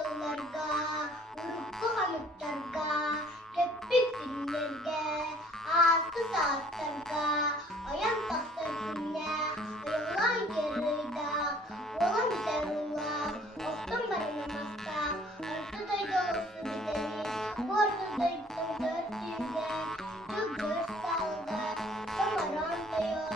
yollarga, uruppu hamutlarga, köppük günlerge, ağzı saatlarga, ayan taksır günne, ayağlan geride, olan derula, oktan barınamazda, ortada yolsu bideni, ortada yıktım dörtlüğüne, güldür saldı, samaran dayan,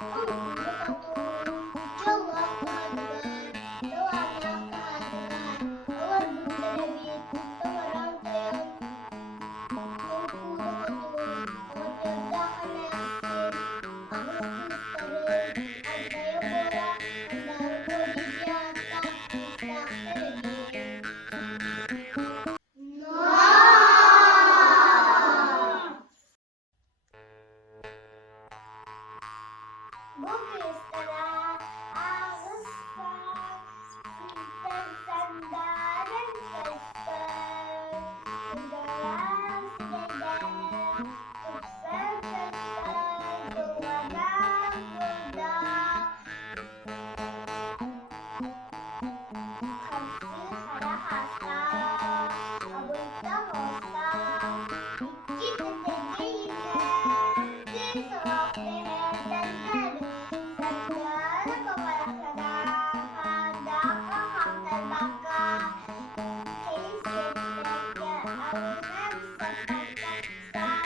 omuzunu katın, çalak kadılar, yalan kadılar, olur bu televit, samaran dayan, omuzunu katın, ortada kanayaksın, ağız kızları, adaya bora, onları koruyacaklar, ıslahları değil. Bu kızlara ağızlar, sizden sandalın kızlar. Kızlar sizden, tutsan kızlar, duvardan burada. Kapsı kara hasta, abutta hosta, iki tete değiller, bir soğuk değerlendir. Sarıları kovaraklara, kandaka hamdar baka, keyif yetmekte, alınan sapakta, sana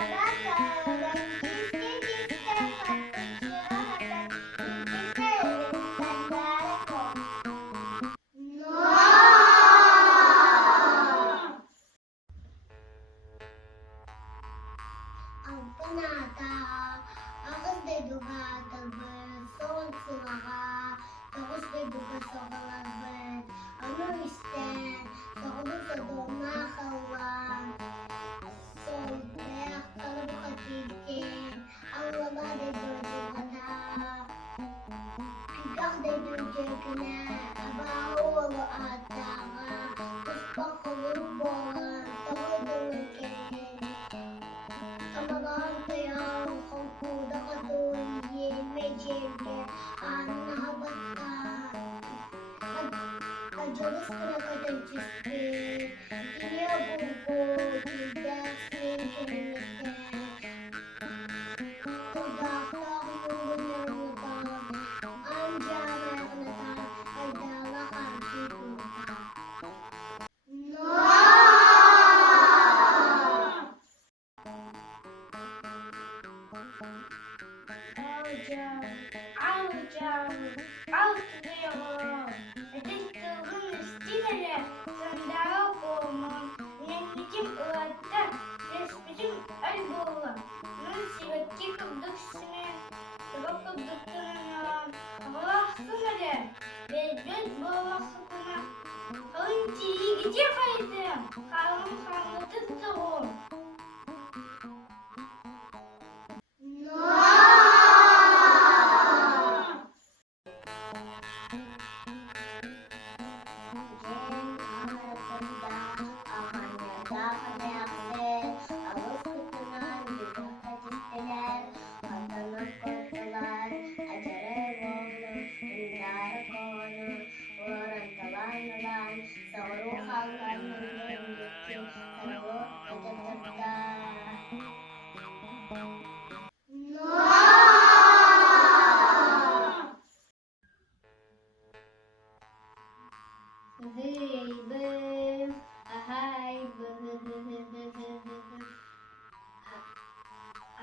söylem, gizli gizli kapıcı haber, gizli sandalye koy. Alpanata, ağız deduga tabır, son sulaga, tavus deduga soğalabır, anur isten, soğulursa doğma kalan, sol dayak kalıbı katilken, Allah'a dedudugada, pigah dedudugana, aba oğlu atağa, ıspak olur boğan, tavudurken, Kamalantayan, kongkuda katun, yemecemke, anahabata. Kajalis kena kadang cisti, iya buku, tidak sering Udah tahun mengutak, anjana kenatan, adalah arti kutak. Ağlayacağım, edildiğim istilere, sandal olmam, nefretim ılatta, resmetim elboğla, nasibatki kıldık sine, sabah kıldık tanına, Allah'sın hadi, ve göz boğlasına, kalın çiğ gece kaydım, kalın kanlıdır tavuk.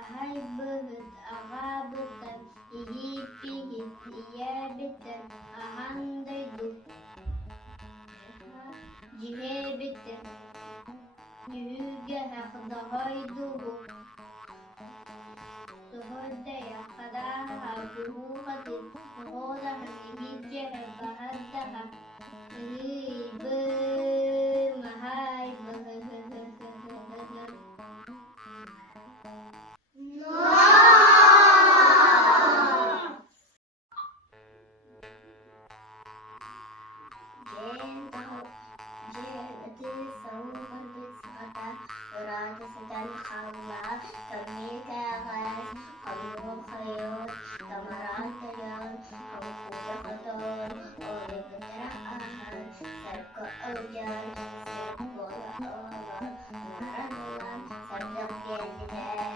Ahay bıhıt ağa bıtan, ihip ihip iye biten, ahandaydı, cihe biten, yüge hakda hayduhu, suhurda yakada habuhu katil, oğla hani cehe bahaddaha, ihibım ahay bıhıt. alacağım. Sırt boyu olan, naralan, sarılıp geldiler.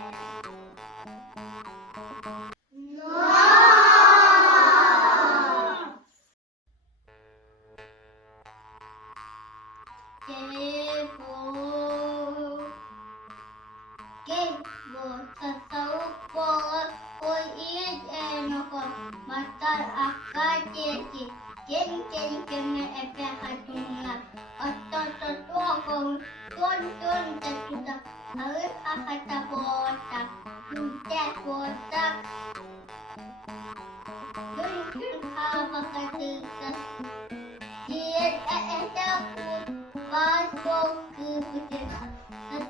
Tasawuf bola koy iet enoko matar akadeki gen kene epe hatunga atto kon tatuta alur akata bota kunte bota kun hava katika iet etakut pasok kuputir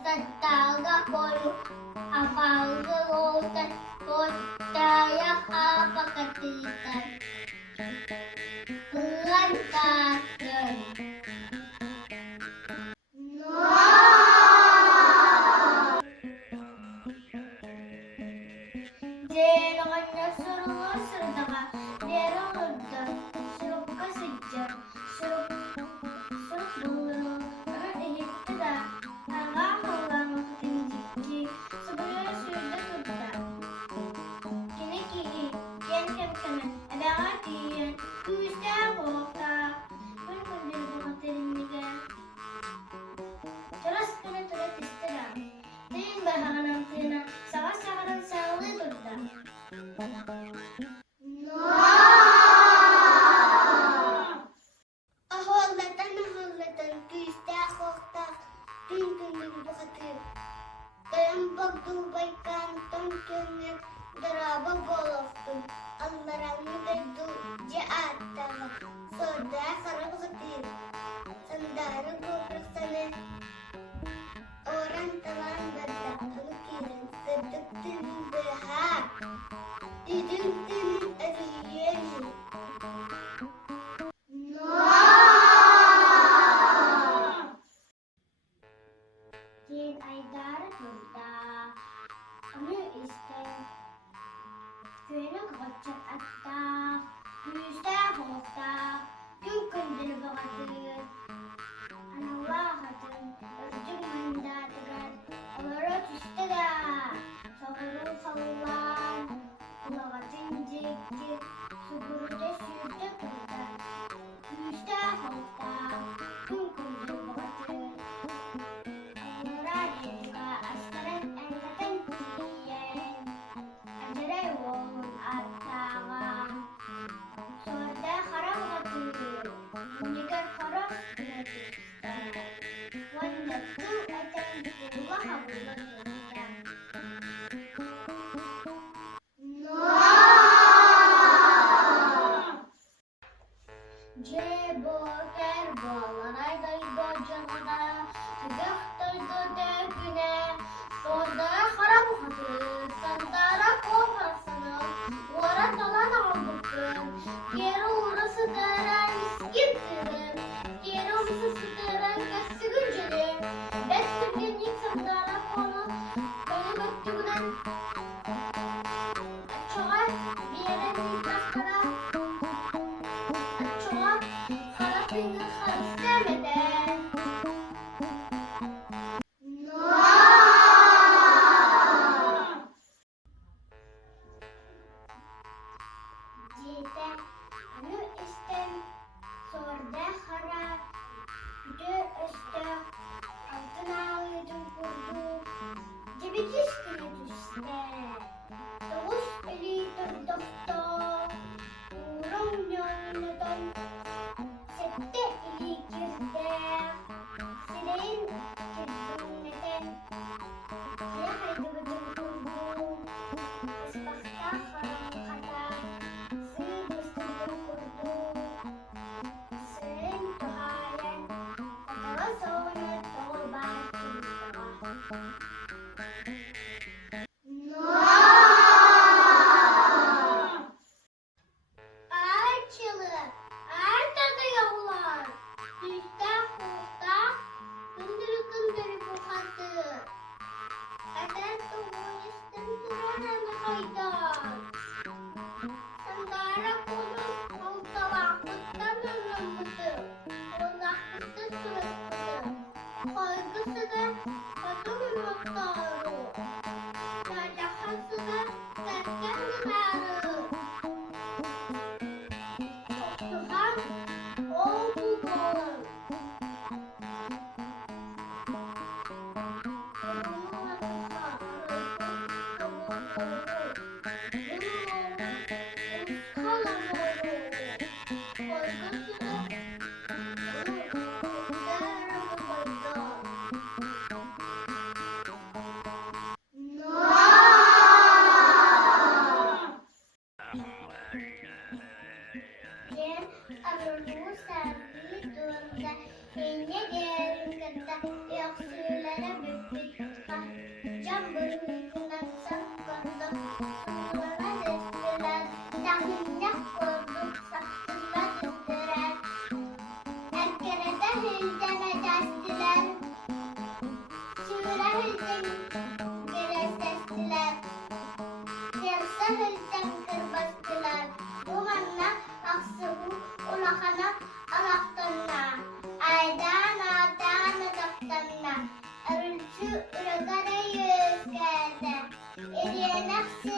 Tataga koyu apalgotan kotaya apakatitan lantakan Jerongan suruh serdaka Jerongan suruh kesejar suruh dulu Pagdubay kantong kunet daraba goloftum allarani gaddu jaatama soda karabakatir sandara gopraksane orang telan bada alukiran sedektin behat didintin ariyeni Jin Aydar Gunda Onu isten Köyünü kaçacak hatta Yüzde hofta Gün gündür bakatır Anallah hatın Özcük mandatıgar Olarak istede Sabırı sallan Kulağatın cekki Suburde sürde kırda Yüzde hofta Gün gündür bakatır No! Jen arulu sergi durda ince gelin kata yok sülere büpütta jam berhubungan sangkota sulana destilan tahinya koduk saktilan destilan erkerede hildene destilan sura hilden geres destilan dersa hilden kırbastilan umanna aksuhu ulakana alaktanna aydana dana daktanna arulcu uragara yüzgede eriyenaksi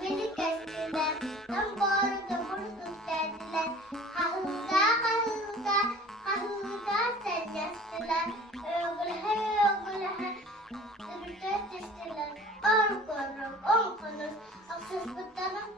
milik estiler tambor dumur tuttediler kahılga kahılga kahılga senyastiler ögülhe ögülhe ürütet istiler or koruk on konus aksız bıtanık